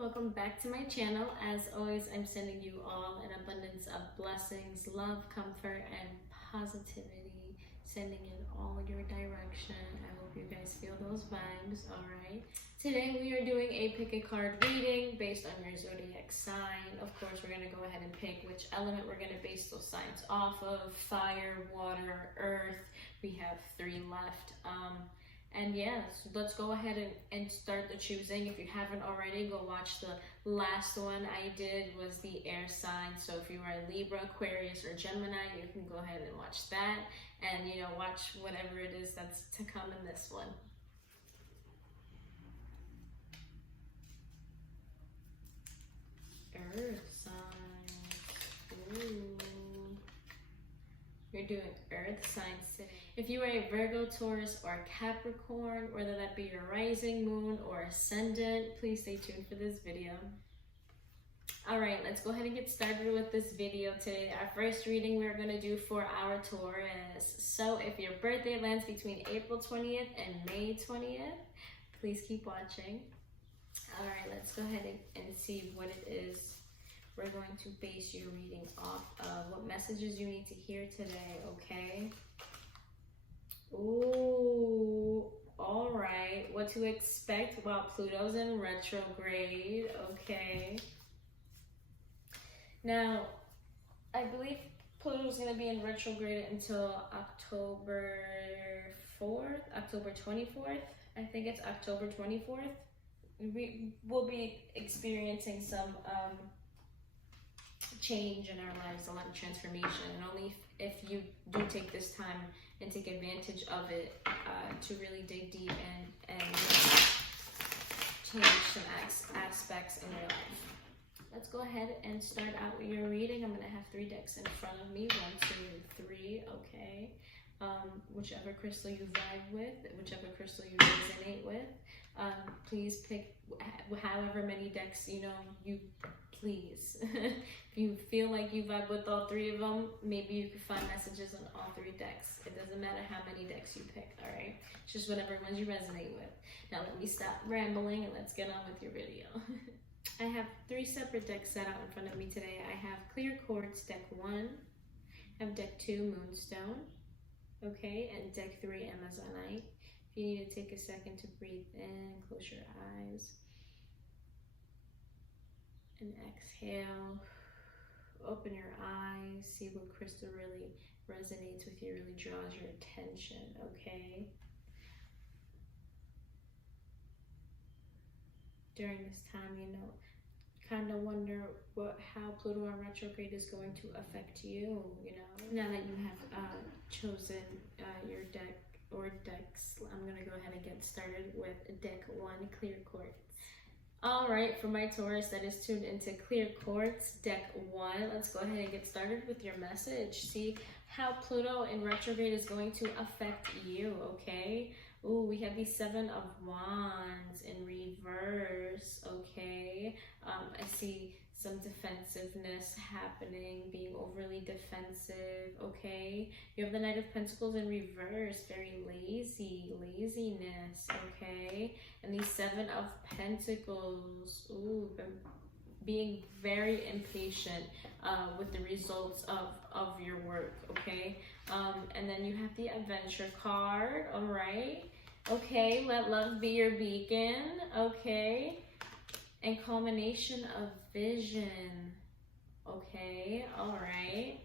Welcome back to my channel. As always, I'm sending you all an abundance of blessings, love, comfort, and positivity, sending it all your direction. I hope you guys feel those vibes. All right. Today we are doing a pick a card reading based on your zodiac sign. Of course, we're going to go ahead and pick which element we're going to base those signs off of: fire, water, earth. We have 3 left. And yeah, so let's go ahead and start the choosing. If you haven't already, go watch the last one I did, was the air sign. So if you are a Libra, Aquarius, or Gemini, you can go ahead and watch that. And, you know, watch whatever it is that's to come in this one. Earth signs. Ooh. You're doing earth signs today. If you are a Virgo, Taurus, or Capricorn, whether that be your rising, moon, or ascendant, please stay tuned for this video. Alright, let's go ahead and get started with this video today. Our first reading we're going to do for our Taurus. So if your birthday lands between April 20th and May 20th, please keep watching. Alright, let's go ahead and see what it is we're going to base your reading off of, what messages you need to hear today, okay? Ooh, all right. What to expect while Pluto's in retrograde, okay? Now, I believe Pluto's going to be in retrograde until October 4th, October 24th. I think it's October 24th. We will be experiencing some change in our lives, a lot of transformation, and only if you do take this time and take advantage of it to really dig deep and change some aspects in your life. Let's go ahead and start out with your reading. I'm going to have 3 decks in front of me, 1, 2, 3, okay? Whichever crystal you vibe with, whichever crystal you resonate with, please pick however many decks you please. If you feel like you vibe with all 3 of them, maybe you can find messages on all 3 decks. It doesn't matter how many decks you pick, all right? It's just whatever ones you resonate with. Now let me stop rambling and let's get on with your video. I have 3 separate decks set out in front of me today. I have Clear Quartz, deck 1. I have deck 2, Moonstone. Okay, and deck 3, Amazonite. If you need to take a second to breathe in, close your eyes. And exhale, open your eyes, see what crystal really resonates with you, really draws your attention, okay? During this time, kind of wonder how Pluto in retrograde is going to affect you, Now that you have chosen your deck or decks, I'm going to go ahead and get started with deck 1, Clear Quartz. All right, for my Taurus that is tuned into Clear Quartz, deck 1, let's go ahead and get started with your message. See how Pluto in retrograde is going to affect you, okay? Ooh, we have the 7 of Wands in reverse, okay? I see some defensiveness happening, being overly defensive, okay? You have the Knight of Pentacles in reverse, very laziness, okay? And the 7 of Pentacles, ooh, being very impatient with the results of your work, okay? And then you have the Adventure card, all right? Okay, let love be your beacon, okay? And culmination of vision, okay? All right.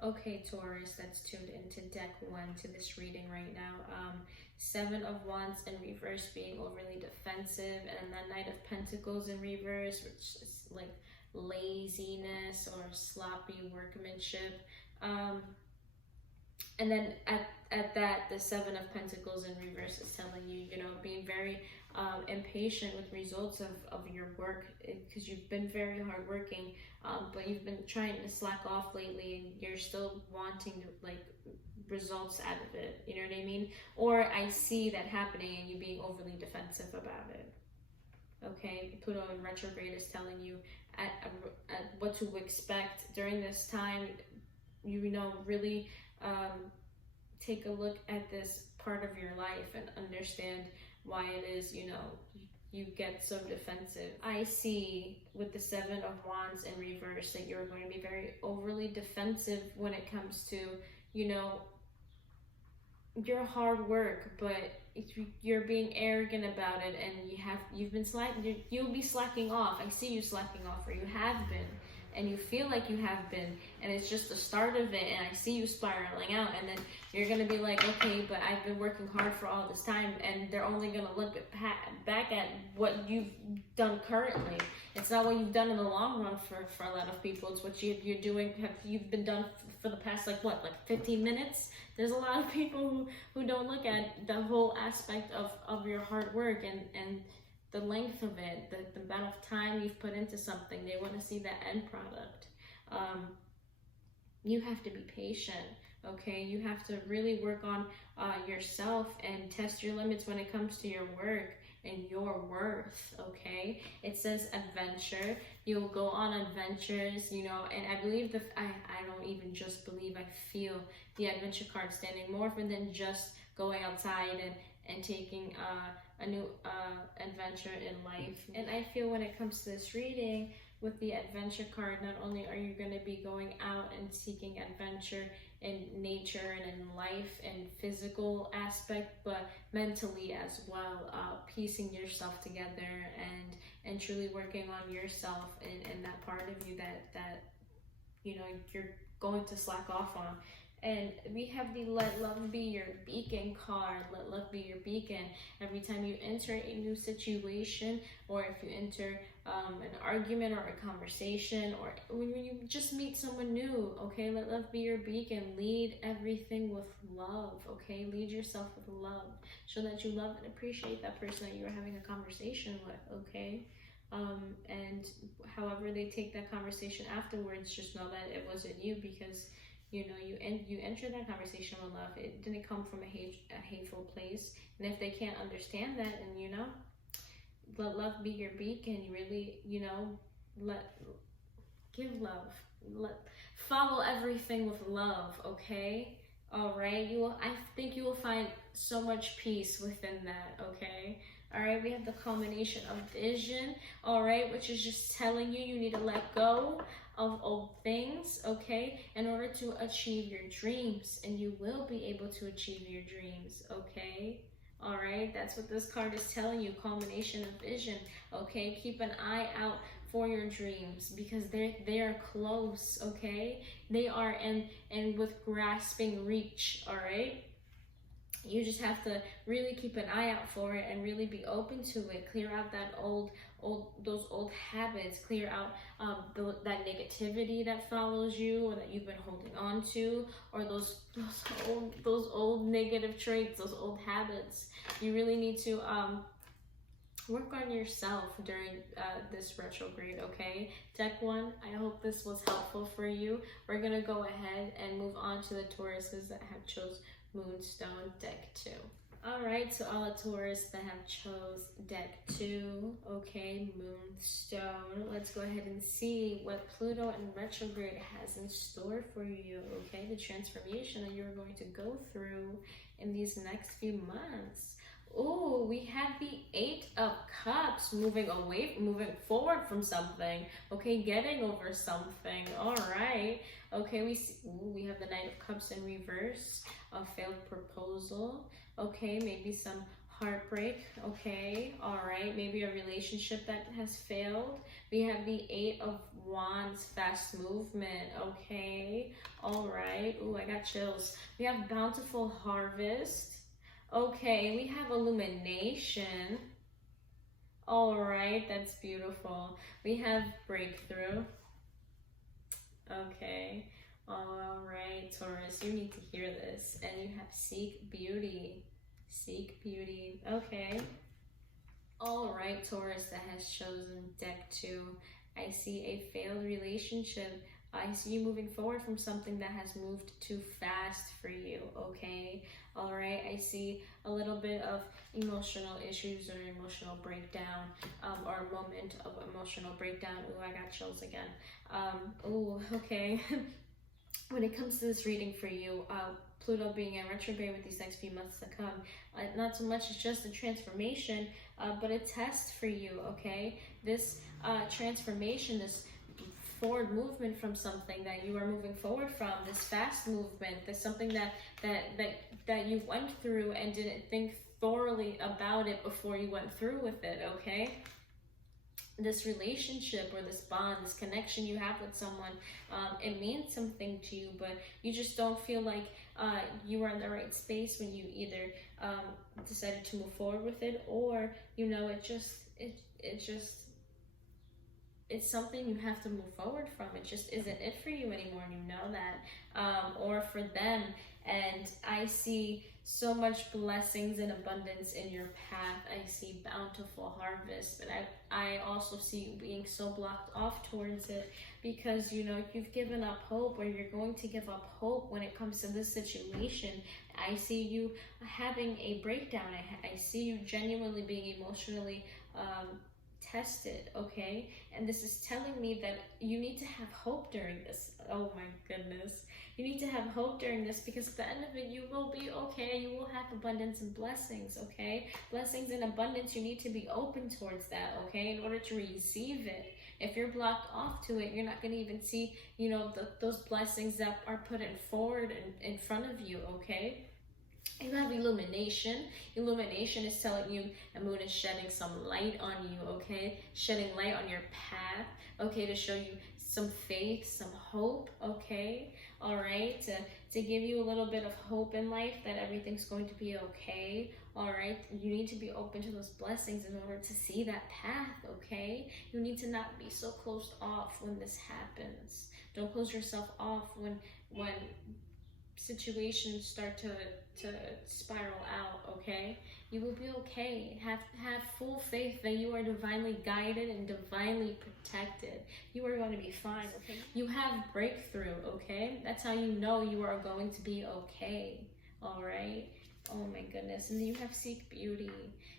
Okay, Taurus, that's tuned into deck 1 to this reading right now. 7 of Wands in reverse, being overly defensive, and then Knight of Pentacles in reverse, which is like laziness or sloppy workmanship. And then at that, the 7 of Pentacles in reverse is telling you, being very impatient with results of your work, because you've been very hardworking, but you've been trying to slack off lately, and you're still wanting results out of it. You know what I mean? Or I see that happening and you being overly defensive about it. Okay, Pluto in retrograde is telling you at what to expect during this time. Really take a look at this part of your life and understand why it is, you get so defensive. I see with the Seven of Wands in reverse that you're going to be very overly defensive when it comes to, you know, your hard work, but you're being arrogant about it, and you'll be slacking off. I see you slacking off, or you have been, and you feel like you have been, and it's just the start of it, and I see you spiraling out, and then you're gonna be like, okay, but I've been working hard for all this time, and they're only gonna look back at what you've done currently. It's not what you've done in the long run for a lot of people. It's what you're doing. You've been done for the past like 15 minutes. There's a lot of people who don't look at the whole aspect of your hard work and the length of it, the amount of time you've put into something. They want to see the end product. You have to be patient, okay? You have to really work on yourself and test your limits when it comes to your work and your worth, okay? It says adventure. You'll go on adventures, you know, and I believe I don't even just believe, I feel the adventure card standing more for than just going outside and taking a new adventure in life. And I feel when it comes to this reading with the adventure card, not only are you going to be going out and seeking adventure in nature and in life and physical aspect, but mentally as well, piecing yourself together and truly working on yourself and that part of you that you know you're going to slack off on. And we have the Let Love Be Your Beacon card. Let love be your beacon. Every time you enter a new situation, or if you enter an argument or a conversation, or when you just meet someone new, okay, let love be your beacon. Lead everything with love, okay? Lead yourself with love. Show that you love and appreciate that person that you're having a conversation with, okay? And however they take that conversation afterwards, just know that it wasn't you, because you know, you entered that conversation with love. It didn't come from a hateful place. And if they can't understand that, and you know, let love be your beacon. You really, you know, give love. Follow everything with love, okay? All right. I think you will find so much peace within that, okay? All right, we have the culmination of vision, all right, which is just telling you need to let go of old things, okay, in order to achieve your dreams, and you will be able to achieve your dreams, okay? All right, that's what this card is telling you, culmination of vision, okay? Keep an eye out for your dreams, because they're close, okay? They are in with grasping reach, all right? You just have to really keep an eye out for it and really be open to it. Clear out that those old habits. Clear out that negativity that follows you, or that you've been holding on to, or those old negative traits, those old habits. You really need to work on yourself during this retrograde, okay? Deck 1, I hope this was helpful for you. We're gonna go ahead and move on to the Tauruses that have chose Moonstone, deck 2. All right, so all the Taurus that have chose deck 2, okay, Moonstone. Let's go ahead and see what Pluto in retrograde has in store for you, okay? The transformation that you're going to go through in these next few months. Oh, we have the 8 of Cups, moving forward from something, okay, getting over something. All right, okay, we have the Knight of Cups in reverse, a failed proposal, okay, maybe some heartbreak, okay, all right, maybe a relationship that has failed. We have the 8 of Wands, fast movement, okay, all right. Oh, I got chills. We have bountiful harvest. Okay, we have illumination. All right, that's beautiful. We have breakthrough. Okay, all right, Taurus, you need to hear this. And you have seek beauty. Seek beauty. Okay. All right, Taurus that has chosen deck 2. I see a failed relationship. I see you moving forward from something that has moved too fast for you, okay? All right, I see a little bit of emotional issues or emotional breakdown, or a moment of emotional breakdown. Ooh, I got chills again. Ooh, okay. When it comes to this reading for you, Pluto being in retrograde with these next few months to come, not so much it's just a transformation, but a test for you, okay? This transformation, this forward movement from something that you are moving forward from, this fast movement, this something that you went through and didn't think thoroughly about it before you went through with it, okay? This relationship or this bond, this connection you have with someone, it means something to you, but you just don't feel like you were in the right space when you either decided to move forward with it, or, you know, it's something you have to move forward from. It just isn't it for you anymore, and you know that, or for them. And I see so much blessings and abundance in your path. I see bountiful harvest, but I also see you being so blocked off towards it because, you know, you've given up hope, or you're going to give up hope when it comes to this situation. I see you having a breakdown. I see you genuinely being emotionally tested, okay? And this is telling me that you need to have hope during this. Oh my goodness. You need to have hope during this, because at the end of it, you will be okay. You will have abundance and blessings, okay? Blessings and abundance, you need to be open towards that, okay? In order to receive it. If you're blocked off to it, you're not going to even see, you know, those blessings that are put forward in front of you, okay? You have illumination. Illumination is telling you the moon is shedding some light on you, okay? Shedding light on your path, okay? To show you some faith, some hope, okay? All right? To give you a little bit of hope in life that everything's going to be okay, all right? You need to be open to those blessings in order to see that path, okay? You need to not be so closed off when this happens. Don't close yourself off when situations start to spiral out, okay? You will be okay. Have full faith that you are divinely guided and divinely protected. You are going to be fine, okay? You have breakthrough, okay? That's how you know you are going to be okay, all right? Oh my goodness. And then you have seek beauty.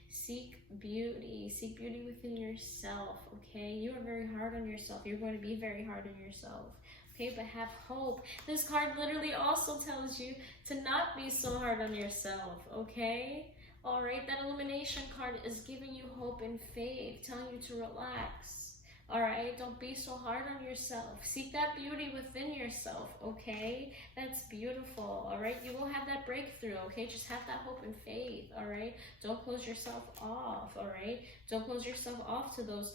Seek beauty. Seek beauty within yourself, okay? You are very hard on yourself. You're going to be very hard on yourself. Okay, but have hope. This card literally also tells you to not be so hard on yourself, okay? All right, that illumination card is giving you hope and faith, telling you to relax. All right, don't be so hard on yourself. Seek that beauty within yourself, okay? That's beautiful, all right? You will have that breakthrough, okay? Just have that hope and faith, all right? Don't close yourself off, all right? Don't close yourself off to those,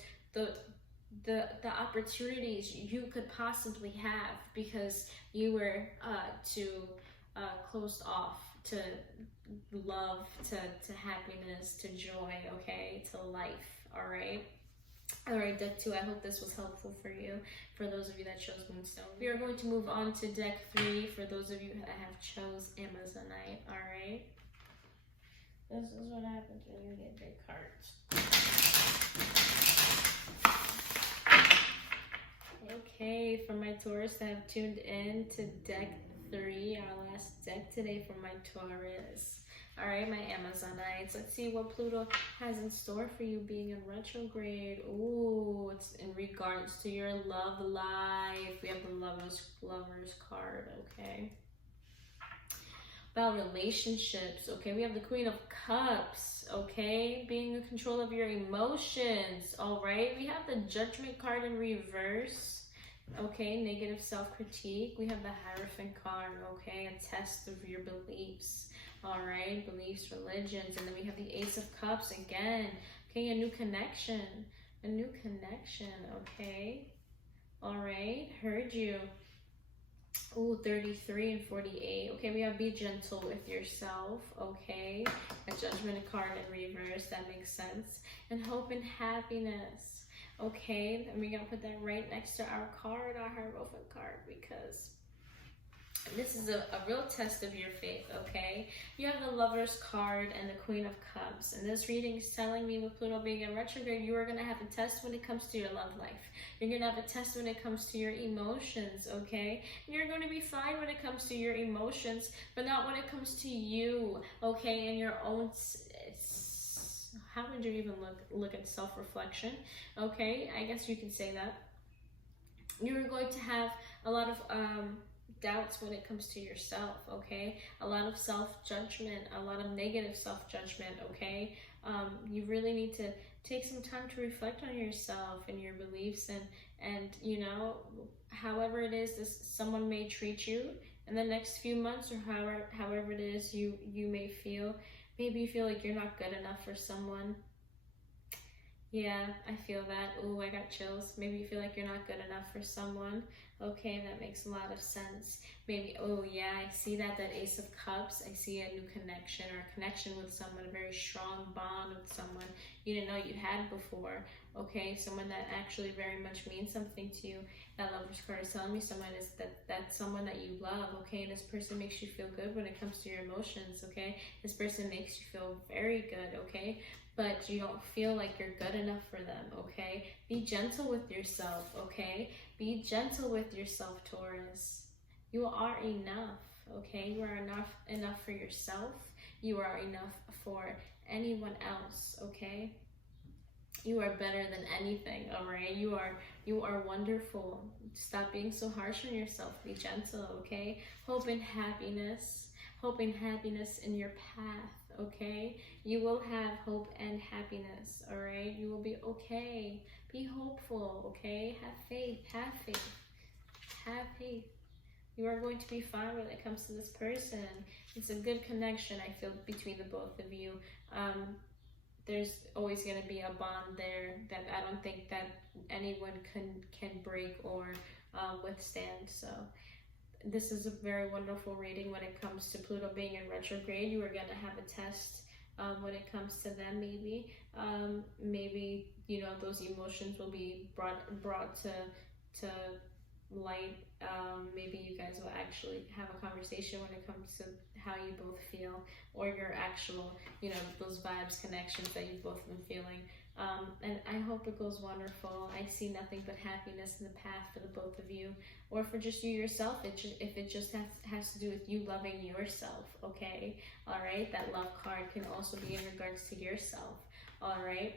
the opportunities you could possibly have because you were too closed off to love, to happiness, to joy, okay, to life, all right? All right, deck 2, I hope this was helpful for you, for those of you that chose Moonstone. We are going to move on to deck 3 for those of you that have chose Amazonite, all right? This is what happens when you get big cards. Okay, for my Taurus that have tuned in to deck 3, our last deck today for my Taurus. All right, my Amazonites. Let's see what Pluto has in store for you being in retrograde. Ooh, it's in regards to your love life. We have the lovers card, okay? About relationships, okay? We have the Queen of Cups, okay? Being in control of your emotions, all right? We have the Judgment card in reverse, okay? Negative self-critique. We have the Hierophant card, okay? A test of your beliefs, all right? Beliefs, religions. And then we have the Ace of Cups again, okay? A new connection, okay? All right, heard you. Ooh, 33 and 48. Okay, we have be gentle with yourself, okay? A Judgment card in reverse, that makes sense. And hope and happiness, okay? And we're going to put that right next to our card, our Hierophant card, because this is a real test of your faith, okay? You have the Lovers card and the Queen of Cups. And this reading is telling me with Pluto being in retrograde, you are going to have a test when it comes to your love life. You're going to have a test when it comes to your emotions, okay? And you're going to be fine when it comes to your emotions, but not when it comes to you, okay? And your own... How would you even look at self-reflection, okay? I guess you can say that. You're going to have a lot of... doubts when it comes to yourself, okay? A lot of self-judgment, a lot of negative self-judgment, okay? You really need to take some time to reflect on yourself and your beliefs, and you know, however it is this someone may treat you in the next few months, or however it is you may feel. Maybe you feel like you're not good enough for someone. Yeah, I feel that. Ooh, I got chills. Maybe you feel like you're not good enough for someone. Okay, that makes a lot of sense. Maybe, oh yeah, I see that Ace of Cups. I see a new connection, or a connection with someone, a very strong bond with someone you didn't know you had before. Okay, someone that actually very much means something to you. That Lover's card is telling me someone is that's someone that you love. Okay, and this person makes you feel good when it comes to your emotions. Okay, this person makes you feel very good. Okay, but you don't feel like you're good enough for them. Okay, be gentle with yourself. Okay, be gentle with yourself, Taurus. You are enough. Okay, you are enough for yourself. You are enough for anyone else. Okay, you are better than anything. All right, you are wonderful. Stop being so harsh on yourself. Be gentle. Okay, hope and happiness in your path. Okay, you will have hope and happiness. All right, you will be okay. Be hopeful. Okay, have faith. You are going to be fine when it comes to this person. It's a good connection, I feel, between the both of you. There's always going to be a bond there that I don't think that anyone can break or withstand. So this is a very wonderful reading when it comes to Pluto being in retrograde. You are going to have a test when it comes to them. Maybe you know, those emotions will be brought to light. Maybe you guys will actually have a conversation when it comes to how you both feel, or your actual, you know, those vibes, connections that you've both been feeling. And I hope it goes wonderful. I see nothing but happiness in the path for the both of you, or for just you yourself. If it just has to do with you loving yourself. Okay, all right. That love card can also be in regards to yourself. All right.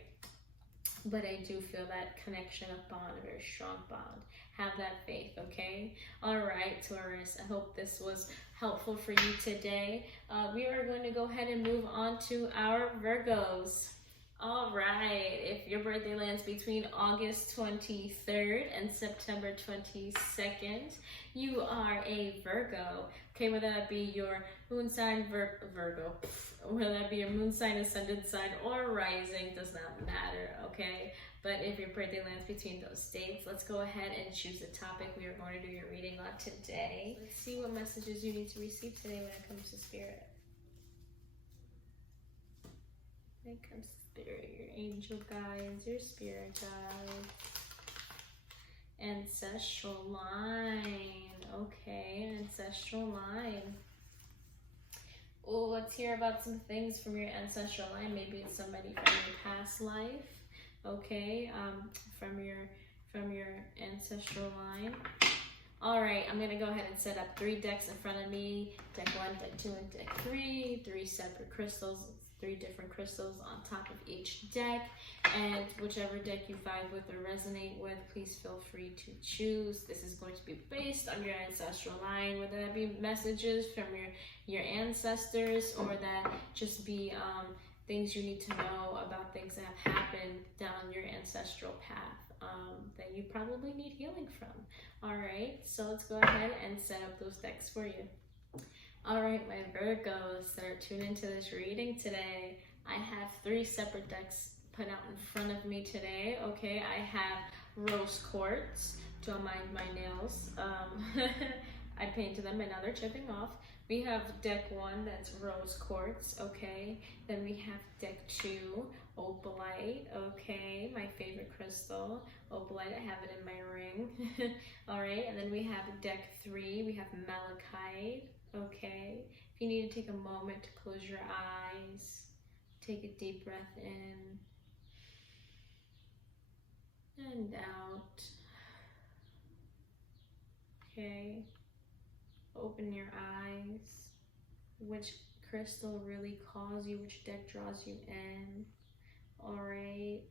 But I do feel that connection, a bond, a very strong bond. Have that faith, okay? All right, Taurus, I hope this was helpful for you today. We are going to go ahead and move on to our Virgos. All right, if your birthday lands between August 23rd and September 22nd, you are a Virgo. Okay, whether that be your moon sign, Virgo, whether that be your moon sign, ascendant sign, or rising, does not matter, okay? But if your birthday lands between those dates, let's go ahead and choose the topic we are going to do your reading on today. Let's see what messages you need to receive today when it comes to spirit. When it comes to spirit, your angel guides, your spirit guides. Ancestral line. Okay, ancestral line. Oh, let's hear about some things from your ancestral line. Maybe it's somebody from your past life. Okay, from your ancestral line. All right, I'm gonna go ahead and set up 3 decks in front of me. Deck 1, deck 2, and deck 3. 3 separate crystals. 3 different crystals on top of each deck, and whichever deck you vibe with or resonate with, please feel free to choose. This is going to be based on your ancestral line, whether that be messages from your ancestors, or that just be things you need to know about things that have happened down your ancestral path that you probably need healing from. All right, so let's go ahead and set up those decks for you. All right, my Virgos that are tuned into this reading today, I have 3 separate decks put out in front of me today. Okay, I have rose quartz. Don't mind my nails. I painted them and now they're chipping off. We have deck 1, that's rose quartz. Okay, then we have deck 2, opalite. Okay, my favorite crystal, opalite. I have it in my ring. All right, and then we have deck 3, we have malachite. Okay, if you need to take a moment to close your eyes, take a deep breath in and out. Okay, open your eyes. Which crystal really calls you? Which deck draws you in? All right.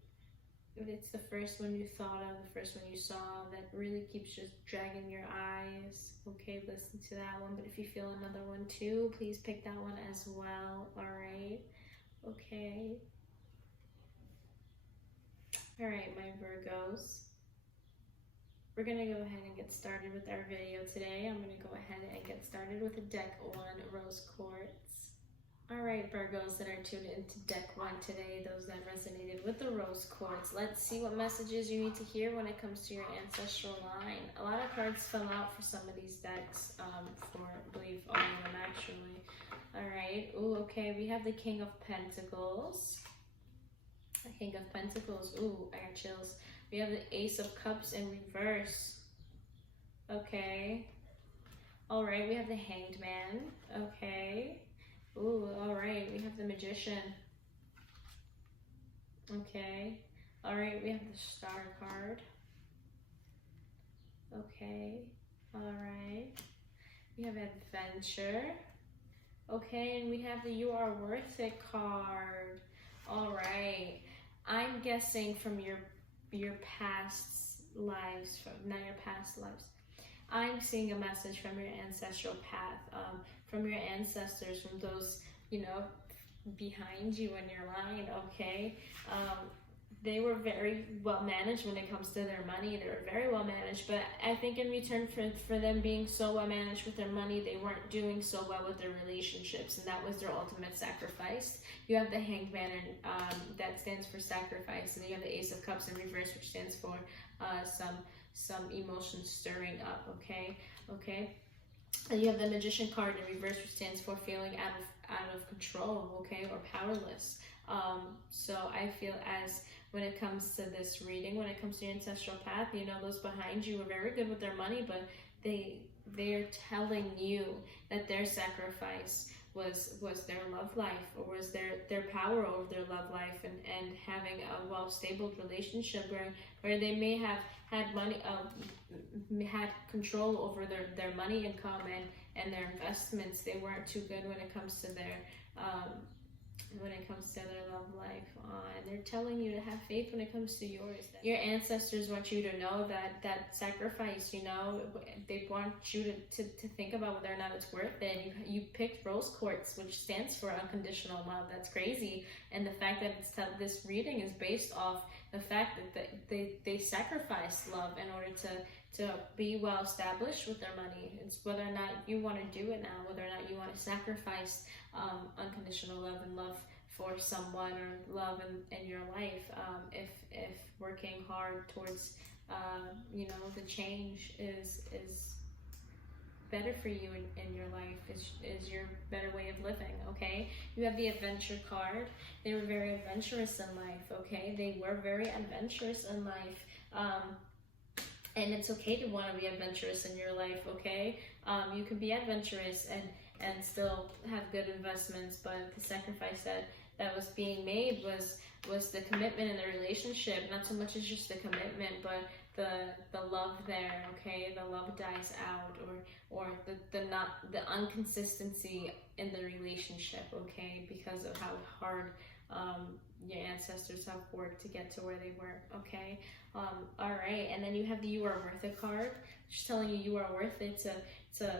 If it's the first one you thought of, the first one you saw that really keeps just dragging your eyes, okay, listen to that one. But if you feel another one too, please pick that one as well. All right, okay. All right, my Virgos. We're going to go ahead and get started with our video today. I'm going to go ahead and get started with a deck 1 rose quartz. All right, Virgos that are tuned into deck 1 today, those that resonated with the rose quartz. Let's see what messages you need to hear when it comes to your ancestral line. A lot of cards fell out for some of these decks, for I believe all of them actually. All right, ooh, okay, we have the King of Pentacles. The King of Pentacles, ooh, I got chills. We have the Ace of Cups in reverse. Okay. All right, we have the Hanged Man. Okay. Ooh, all right, we have the Magician. Okay. All right, we have the Star card. Okay. All right. We have Adventure. Okay, and we have the You Are Worth It card. All right. I'm guessing from your past lives, not your past lives. I'm seeing a message from your ancestral path, from your ancestors, from those, you know, behind you in your line, okay? They were very well managed when it comes to their money. They were very well managed, but I think in return for them being so well managed with their money, they weren't doing so well with their relationships, and that was their ultimate sacrifice. You have the Hanged Man, and that stands for sacrifice, and then you have the Ace of Cups in reverse, which stands for some emotion stirring up. Okay. And you have the Magician card in reverse, which stands for feeling out of control, okay, or powerless. So I feel as when it comes to this reading, when it comes to your ancestral path, you know, those behind you were very good with their money, but they're telling you that their sacrifice was their love life, or was their power over their love life, and having a well-stable relationship where they may have had money, had control over their money income and their investments. They weren't too good when it comes to their love life, and they're telling you to have faith when it comes to yours. Your ancestors want you to know that sacrifice, you know, they want you to think about whether or not it's worth it. You picked rose quartz, which stands for unconditional love. That's crazy. And the fact that this reading is based off the fact that they sacrificed love in order to be well established with their money. It's whether or not you want to do it now, whether or not you want to sacrifice unconditional love and love for someone, or love in your life. If working hard towards you know, the change is better for you in your life, is your better way of living. Okay, you have the Adventure card. They were very adventurous in life. Okay, they were very adventurous in life. And it's okay to want to be adventurous in your life, okay? You can be adventurous and still have good investments, but the sacrifice that was being made was the commitment in the relationship. Not so much as just the commitment, but the love there, okay? The love dies out, or the inconsistency in the relationship, okay? Because of how hard your ancestors have worked to get to where they were, okay? All right, and then you have the You Are Worth It card, just telling you are worth it to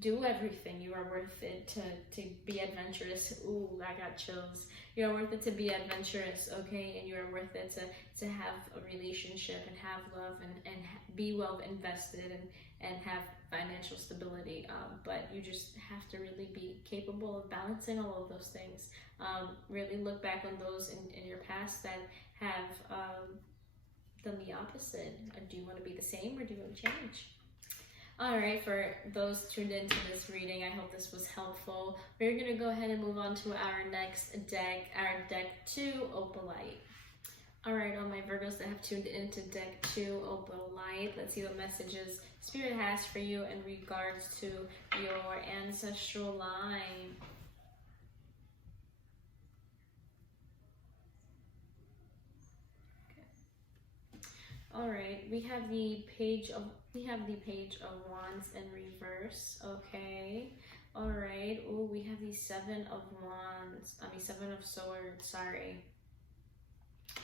do everything. You are worth it to be adventurous. Ooh, I got chills. You are worth it to be adventurous, okay? And you are worth it to have a relationship and have love and be well invested and have financial stability. But you just have to really be capable of balancing all of those things. Really look back on those in your past that have done the opposite. Do you want to be the same, or do you want to change? All right, for those tuned into this reading, I hope this was helpful. We're going to go ahead and move on to our next deck, our deck 2, Opalite. All right, all my Virgos that have tuned into deck 2, Opalite, let's see what messages Spirit has for you in regards to your ancestral line. All right, we have the Page of Wands in reverse. Okay. All right. Oh, we have the Seven of Swords. Sorry.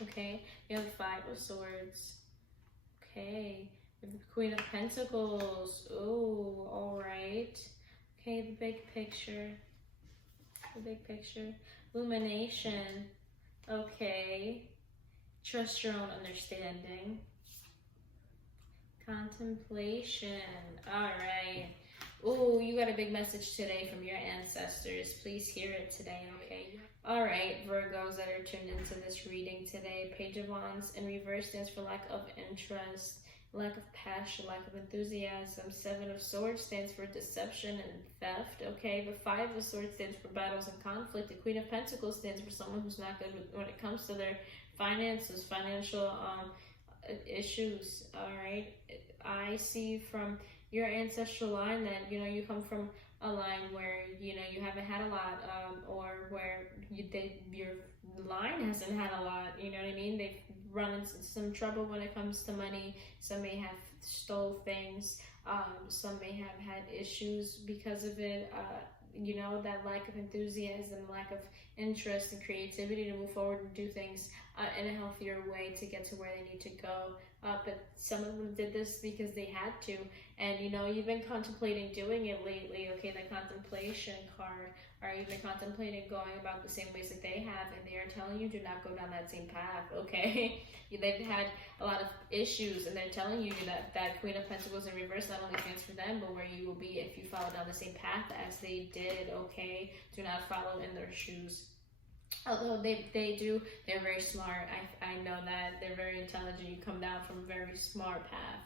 Okay. We have the Five of Swords. Okay. We have the Queen of Pentacles. Oh, all right. Okay, the big picture. Illumination. Okay. Trust your own understanding. Contemplation. All right. Oh, you got a big message today from your ancestors. Please hear it today, okay? All right, Virgos that are tuned into this reading today. Page of Wands in reverse stands for lack of interest, lack of passion, lack of enthusiasm. Seven of Swords stands for deception and theft, okay? The Five of Swords stands for battles and conflict. The Queen of Pentacles stands for someone who's not good when it comes to their finances, financial issues, all right? I see from your ancestral line that, you know, you come from a line where, you know, you haven't had a lot, or where your line hasn't had a lot, you know what I mean? They've run into some trouble when it comes to money. Some may have stole things. Some may have had issues because of it. You know, that lack of enthusiasm, lack of interest and creativity to move forward and do things in a healthier way to get to where they need to go. But some of them did this because they had to. And, you know, you've been contemplating doing it lately. Okay, the contemplation card. Or you've been contemplating going about the same ways that they have. And they are telling you do not go down that same path, okay? They've had a lot of issues. And they're telling you that Queen of Pentacles in reverse not only stands for them, but where you will be if you follow down the same path as they did, okay? Do not follow in their shoes. Although they do, they're very smart. I know that they're very intelligent. You come down from a very smart path.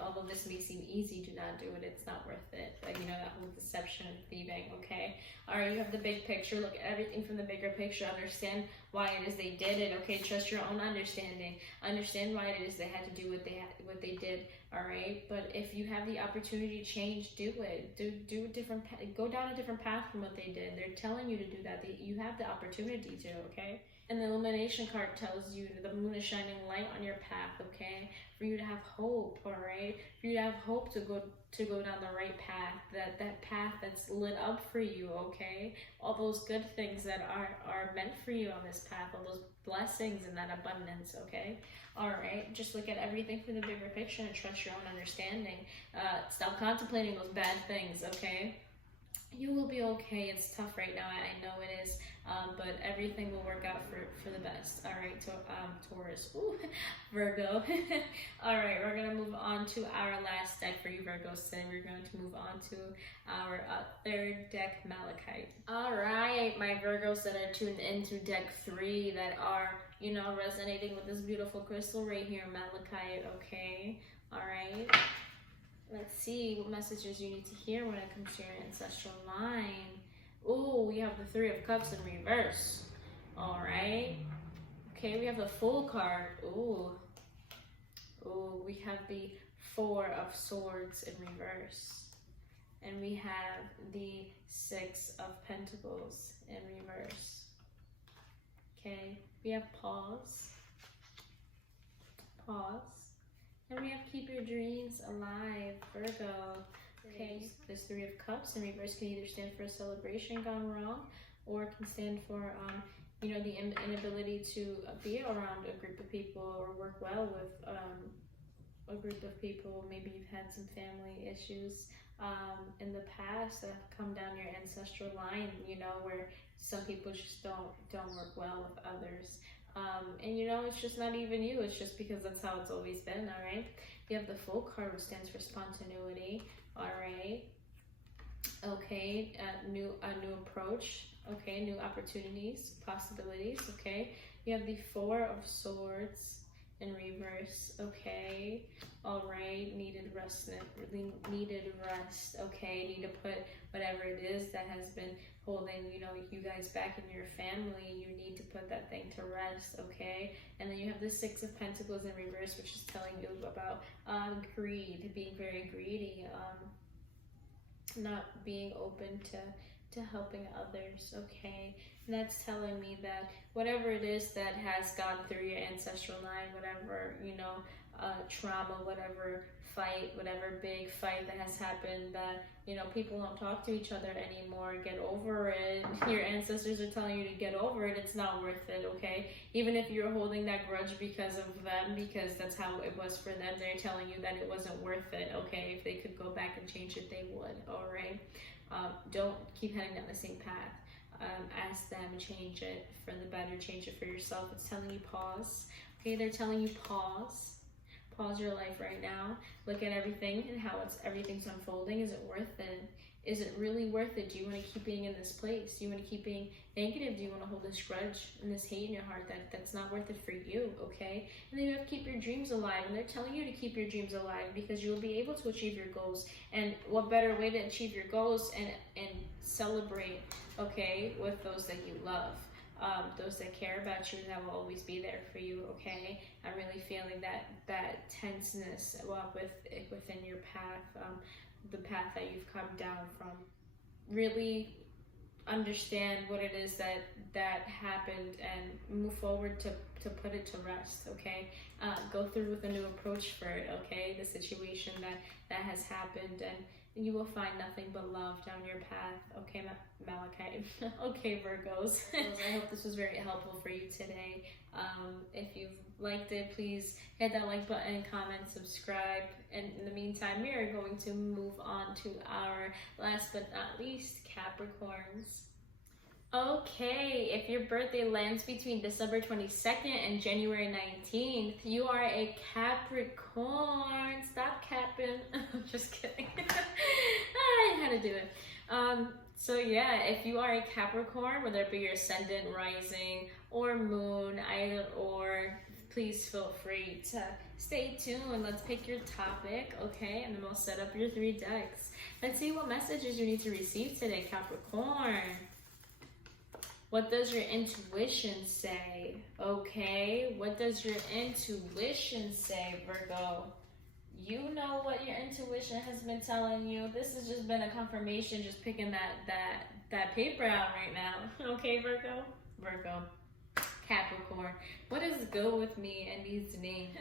Although this may seem easy, do not do it. It's not worth it. But you know, that whole deception and thieving, okay? All right, you have the big picture. Look at everything from the bigger picture. Understand why it is they did it, okay? Trust your own understanding. Understand why it is they had to do what they did, all right? But if you have the opportunity to change, do it. Do a different, go down a different path from what they did. They're telling you to do that. You have the opportunity to, okay? And the illumination card tells you the moon is shining light on your path, okay? For you to have hope, all right? For you to have hope to go down the right path, that path that's lit up for you, okay? All those good things that are meant for you on this path, all those blessings and that abundance, okay? All right, just look at everything from the bigger picture and trust your own understanding. Stop contemplating those bad things, okay? You will be okay. It's tough right now. I know it is, but everything will work out for the best. All right, Taurus. Ooh, Virgo. All right, we're going to move on to our last deck for you, Virgos. Today we're going to move on to our third deck, Malachite. All right, my Virgos that are tuned into deck 3 that are, you know, resonating with this beautiful crystal right here, Malachite, okay? All right. Let's see what messages you need to hear when it comes to your ancestral line. Oh, we have the Three of Cups in reverse. All right. Okay, we have the Fool card. Ooh. Ooh, we have the Four of Swords in reverse. And we have the Six of Pentacles in reverse. Okay, we have pause. Pause. And we have keep your dreams alive, Virgo. Okay, this Three of Cups in reverse can either stand for a celebration gone wrong, or it can stand for, you know, the inability to be around a group of people or work well with a group of people. Maybe you've had some family issues in the past that have come down your ancestral line, you know, where some people just don't work well with others. And you know, it's just not even you, it's just because that's how it's always been, all right? You have the Fool card, which stands for spontaneity, all right? Okay, a new approach, okay, new opportunities, possibilities, okay? You have the Four of Swords in reverse, okay? All right, needed rest, okay? Need to put whatever it is that has been holding, you know, you guys back in your family, you need to put that thing to rest, okay? And then you have the Six of Pentacles in reverse, which is telling you about greed, being very greedy, not being open to helping others, okay? And that's telling me that whatever it is that has gone through your ancestral line, whatever, you know, trauma, whatever fight, whatever big fight that has happened, that, you know, people don't talk to each other anymore, get over it. Your ancestors are telling you to get over it. It's not worth it, okay? Even if you're holding that grudge because of them, because that's how it was for them, they're telling you that it wasn't worth it, okay? If they could go back and change it, they would, all right? Don't keep heading down the same path. Ask them, change it for the better, change it for yourself. It's telling you pause, Okay, they're telling you pause. Pause your life right now. Look at everything and how everything's unfolding. Is it worth it? Is it really worth it? Do you want to keep being in this place? Do you want to keep being negative? Do you want to hold this grudge and this hate in your heart that's not worth it for you, okay? And then you have to keep your dreams alive. And they're telling you to keep your dreams alive because you'll be able to achieve your goals. And what better way to achieve your goals and celebrate, okay, with those that you love. Those that care about you, that will always be there for you, okay? I'm really feeling that tenseness within your path, the path that you've come down from. Really understand what it is that happened and move forward to put it to rest, okay? Go through with a new approach for it, okay? The situation that has happened, and you will find nothing but love down your path, okay, Malachite? Okay, Virgos. I hope this was very helpful for you today. If you've liked it, please hit that like button, comment, subscribe. And in the meantime, we are going to move on to our last but not least, Capricorns. Okay, if your birthday lands between December 22nd and January 19th, you are a Capricorn. Stop capping. I'm just kidding. I had to do it. So yeah, if you are a Capricorn, whether it be your Ascendant, Rising, or Moon, or please feel free to stay tuned. Let's pick your topic, okay? And then we'll set up your 3 decks. Let's see what messages you need to receive today, Capricorn. What does your intuition say? Okay, what does your intuition say, Virgo? You know what your intuition has been telling you. This has just been a confirmation, just picking that paper out right now. Okay, Virgo? Virgo. Capricorn. What is go with me and these names?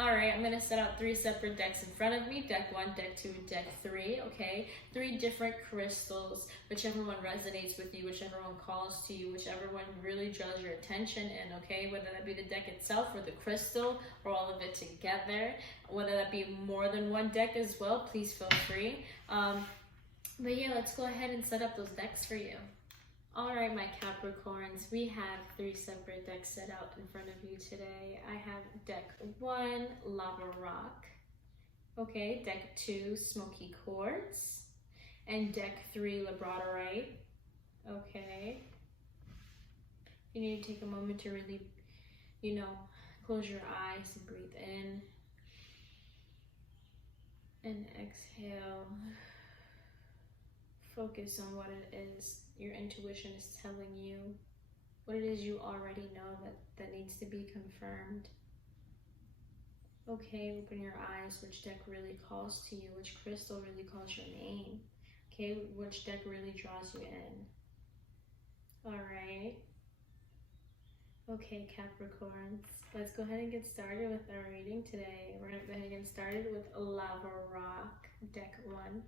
Alright, I'm going to set out 3 separate decks in front of me. Deck 1, Deck 2, Deck 3, okay? 3 different crystals, whichever one resonates with you, whichever one calls to you, whichever one really draws your attention in, okay? Whether that be the deck itself or the crystal or all of it together, whether that be more than one deck as well, please feel free. But yeah, let's go ahead and set up those decks for you. Alright, my Capricorns, we have 3 separate decks set out in front of you today. I have Deck 1, Lava Rock. Okay, Deck 2, Smoky Quartz. And Deck 3, Labradorite. Okay. You need to take a moment to really, close your eyes and breathe in. And exhale. Focus on what it is your intuition is telling you, what it is you already know that needs to be confirmed. Okay, open your eyes. Which deck really calls to you? Which crystal really calls your name? Okay, which deck really draws you in? Alright. Okay, Capricorns, let's go ahead and get started with our reading today. We're going to go ahead and get started with Lava Rock, Deck 1.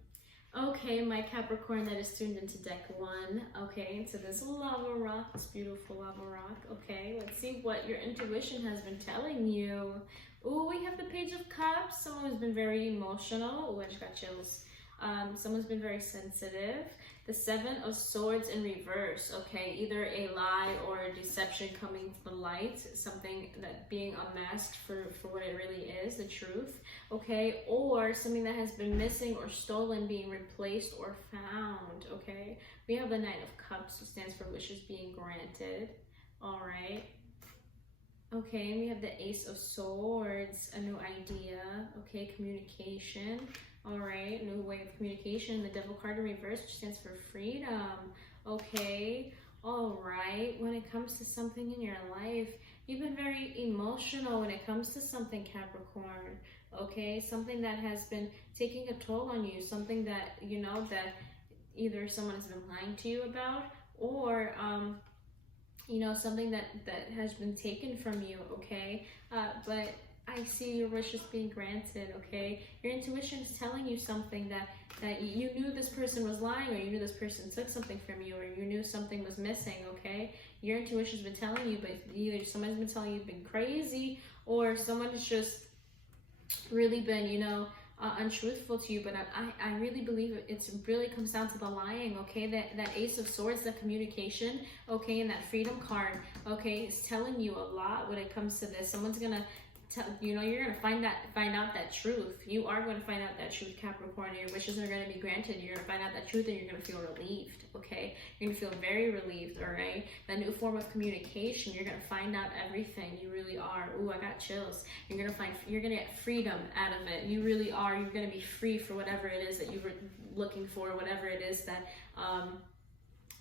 Okay, my Capricorn that is tuned into Deck 1. Okay, into this lava rock, this beautiful lava rock. Okay, let's see what your intuition has been telling you. Ooh, we have the Page of Cups. Someone who's been very emotional. Ooh, I just got chills. Someone's been very sensitive. The 7 of Swords in reverse. Okay, either a lie or a deception coming to the light, something that being unmasked for what it really is, the truth. Okay, or something that has been missing or stolen being replaced or found. Okay, we have the Knight of Cups, which stands for wishes being granted. All right. Okay, and we have the Ace of Swords, a new idea. Okay, communication. All right, new way of communication. The Devil card in reverse, which stands for freedom. Okay, all right. When it comes to something in your life, you've been very emotional when it comes to something, Capricorn. Okay, something that has been taking a toll on you, something that, that either someone has been lying to you about, or, something that has been taken from you, okay? But I see your wishes being granted, okay? Your intuition is telling you something that you knew this person was lying, or you knew this person took something from you, or you knew something was missing, okay? Your intuition's been telling you, but either someone's been telling you you've been crazy, or someone has just really been, untruthful to you, but I really believe it really comes down to the lying, okay? That Ace of Swords, the communication, okay, and that Freedom card, okay, is telling you a lot when it comes to this. Someone's gonna you know, you're gonna find out that truth. You are going to find out that truth, Capricorn. Your wishes are going to be granted. You're going to find out that truth, and you're going to feel relieved. Okay, you're going to feel very relieved. All right, that new form of communication. You're going to find out everything. You really are. Ooh, I got chills. You're going to get freedom out of it. You really are. You're going to be free for whatever it is that you were looking for, whatever it is that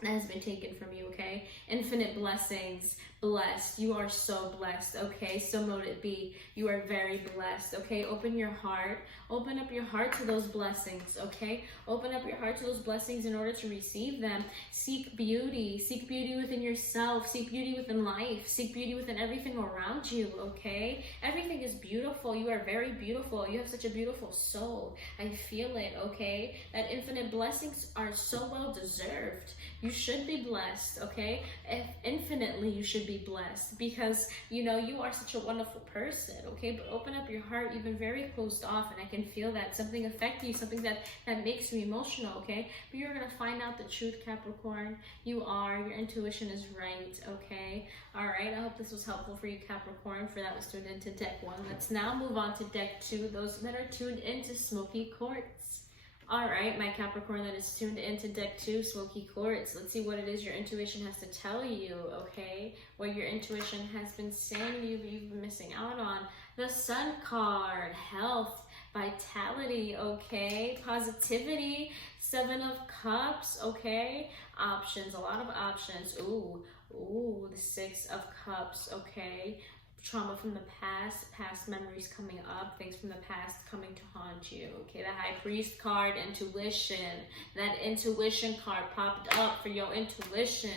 that has been taken from you, okay? Infinite blessings, blessed. You are so blessed, okay? So mote it be. You are very blessed, okay? Open your heart. Open up your heart to those blessings, okay? Open up your heart to those blessings in order to receive them. Seek beauty. Seek beauty within yourself. Seek beauty within life. Seek beauty within everything around you, okay? Everything is beautiful. You are very beautiful. You have such a beautiful soul. I feel it, okay? That infinite blessings are so well deserved. You should be blessed, okay? If infinitely you should be blessed, because you know you are such a wonderful person, okay? But open up your heart. You've been very closed off, and I can feel that something affecting you, something that makes you emotional, okay? But you're gonna find out the truth, Capricorn. You are. Your intuition is right, okay? All right. I hope this was helpful for you, Capricorn. For that was tuned into deck 1. Let's now move on to deck 2. Those that are tuned into Smoky Quartz. All right, my Capricorn that is tuned into deck 2, Smoky Quartz. Let's see what it is your intuition has to tell you, okay? What your intuition has been saying to you, but you've been missing out on. The Sun card, health, vitality, okay? Positivity, 7 of Cups, okay? Options, a lot of options. Ooh, the 6 of Cups, okay? Trauma from the past memories coming up, things from the past coming to haunt you, okay? The High Priest card, intuition. That intuition card popped up for your intuition,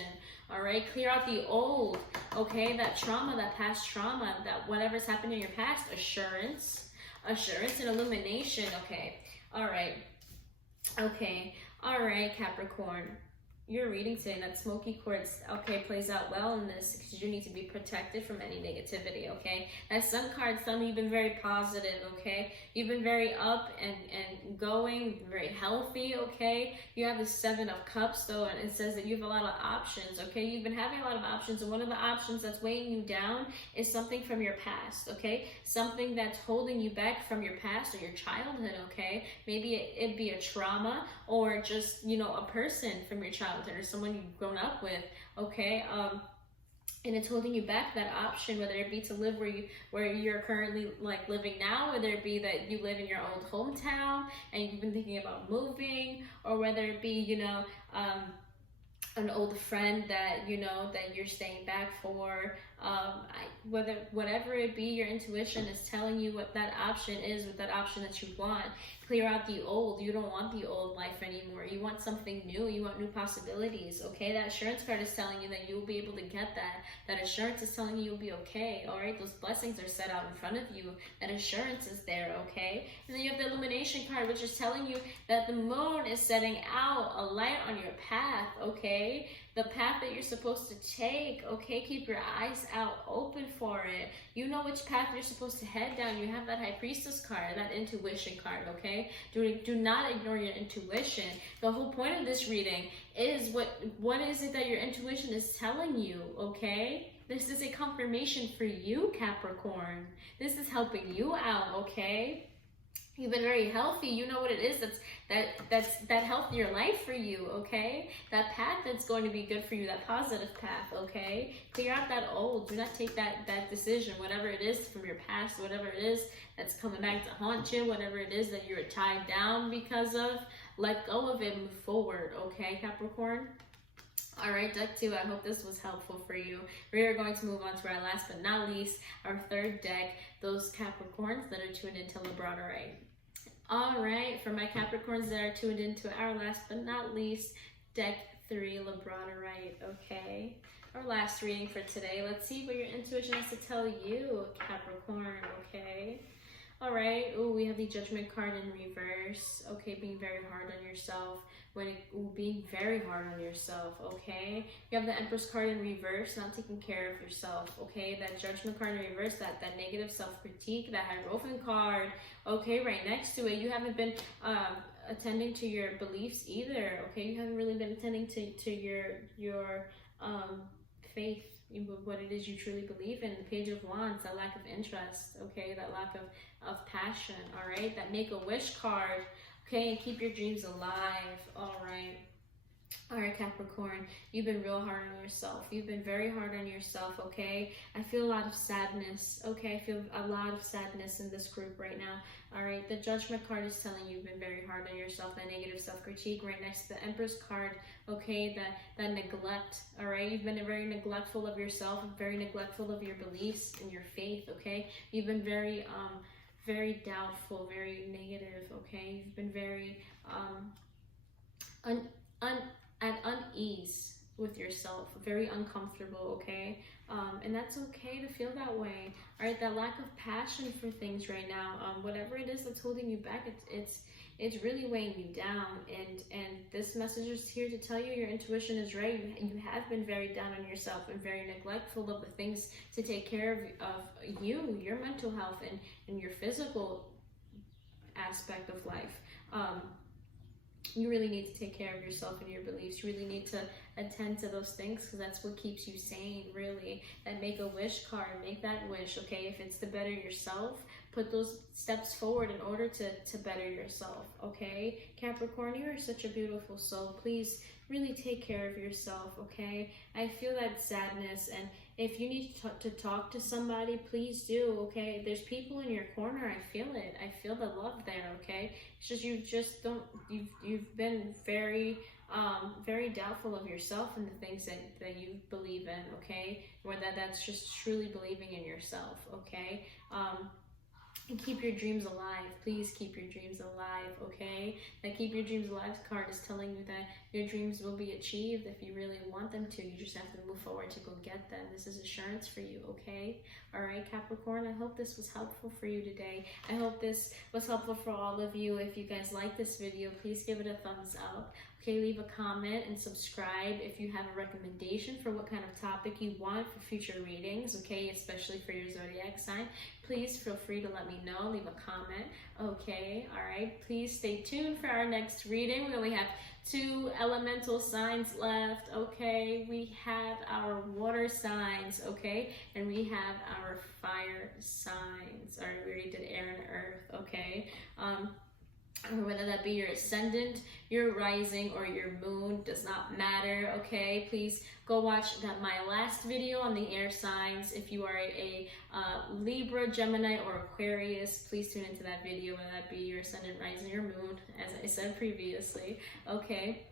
all right? Clear out the old, okay? That trauma, that past trauma, that whatever's happened in your past, assurance and illumination, okay? All right, Capricorn. Your reading today, that Smoky Quartz, okay, plays out well in this because you need to be protected from any negativity, okay? That Sun card, some of you've been very positive, okay? You've been very up and going, very healthy, okay? You have the 7 of Cups, though, and it says that you have a lot of options, okay? You've been having a lot of options, and one of the options that's weighing you down is something from your past, okay? Something that's holding you back from your past or your childhood, okay? Maybe it'd be a trauma or just, you know, a person from your childhood or someone you've grown up with, okay? And it's holding you back, that option, whether it be to live where you're currently like living now, whether it be that you live in your old hometown and you've been thinking about moving, or whether it be, you know, an old friend that, you know, that you're staying back for, whatever it be, your intuition is telling you what that option is, what that option that you want. Clear out the old. You don't want the old life anymore. You want something new. You want new possibilities, okay? That assurance card is telling you that you'll be able to get that. That assurance is telling you you'll be okay, all right? Those blessings are set out in front of you. That assurance is there, okay? And then you have the illumination card, which is telling you that the moon is setting out a light on your path, okay? The path that you're supposed to take, okay? Keep your eyes out open for it. You know which path you're supposed to head down. You have that High Priestess card, that intuition card, okay? Do not ignore your intuition. The whole point of this reading is what is it that your intuition is telling you, okay? This is a confirmation for you, Capricorn. This is helping you out, okay? You've been very healthy. You know what it is that's that healthier life for you, okay? That path that's going to be good for you, that positive path, okay? Clear out that old. Do not take that decision, whatever it is from your past, whatever it is that's coming back to haunt you, whatever it is that you're tied down because of, let go of it, move forward, okay, Capricorn? All right, deck 2, I hope this was helpful for you. We are going to move on to our last but not least, our third deck, those Capricorns that are tuned into Labradorite. All right, for my Capricorns that are tuned into our last but not least, deck 3, Labradorite, okay? Our last reading for today. Let's see what your intuition has to tell you, Capricorn, okay? All right. Oh, we have the Judgment card in reverse. Okay, being very hard on yourself. Being very hard on yourself. Okay. You have the Empress card in reverse, not taking care of yourself. Okay. That Judgment card in reverse, that negative self-critique, that Hierophant card. Okay, right next to it, you haven't been attending to your beliefs either. Okay, you haven't really been attending to your faith, what it is you truly believe in. The Page of Wands, that lack of interest, okay, that lack of passion. All right, that Make-A-Wish card, okay, and keep your dreams alive. All right. All right, Capricorn, you've been real hard on yourself. You've been very hard on yourself, okay? I feel a lot of sadness, okay? I feel a lot of sadness in this group right now, all right? The Judgment card is telling you you've been very hard on yourself, that negative self-critique right next to the Empress card, okay? That neglect, all right? You've been very neglectful of yourself, very neglectful of your beliefs and your faith, okay? You've been very doubtful, very negative, okay? You've been very at unease with yourself, very uncomfortable, okay? And that's okay to feel that way. All right, that lack of passion for things right now, whatever it is that's holding you back, it's really weighing you down. And this message is here to tell you your intuition is right. You have been very down on yourself and very neglectful of the things to take care of you, your mental health, and your physical aspect of life. You really need to take care of yourself and your beliefs. You really need to attend to those things, because that's what keeps you sane, really. That Make-A-Wish card, make that wish, okay? If it's to better yourself, put those steps forward in order to better yourself, okay? Capricorn, you are such a beautiful soul. Please really take care of yourself, okay? I feel that sadness, and if you need to talk to somebody, please do, okay? There's people in your corner. I feel it. I feel the love there, okay? It's just you've been very doubtful of yourself and the things that you believe in, okay? Whether that's just truly believing in yourself, okay? And keep your dreams alive. Please keep your dreams alive, okay? That Keep Your Dreams Alive card is telling you that your dreams will be achieved if you really want them to. You just have to move forward to go get them. This is assurance for you, okay? All right, Capricorn, I hope this was helpful for you today. I hope this was helpful for all of you. If you guys like this video, please give it a thumbs up. Okay, leave a comment and subscribe if you have a recommendation for what kind of topic you want for future readings, okay, especially for your zodiac sign. Please feel free to let me know, leave a comment, okay? All right, please stay tuned for our next reading. We only have 2 elemental signs left, okay? We have our water signs, okay? And we have our fire signs. All right, we already did air and earth, okay? Whether that be your ascendant, your rising, or your moon, does not matter, okay? Please go watch my last video on the air signs. If you are a Libra, Gemini, or Aquarius, please tune into that video, whether that be your ascendant, rising, or moon, as I said previously, okay?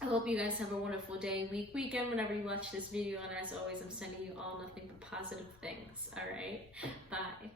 I hope you guys have a wonderful day, week, weekend, whenever you watch this video, and as always, I'm sending you all nothing but positive things, all right? Bye.